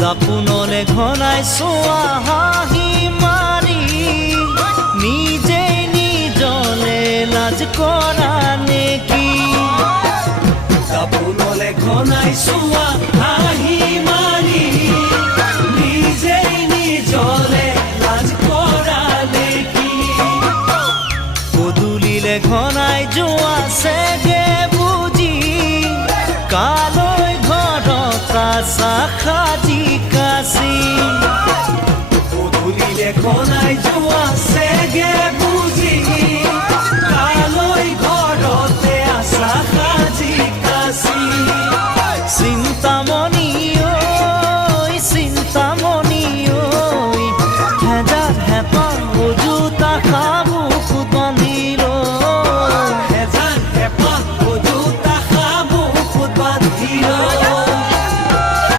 দাপোনলে ঘনাই চোৱা হাঁহি মাৰি নিজেই নিজলে লাজ কৰা নেকি দাপোনলে ঘনাই চোৱা হাঁহি মাৰি নিজেই নিজলে লাজ কৰা নেকি পদূলিলে ঘনাই যোৱা চেগে বুজি কালৈ ঘৰত কাছা সাজি কাচি পদূলিলে ঘনাই যোৱা চেগে বুজি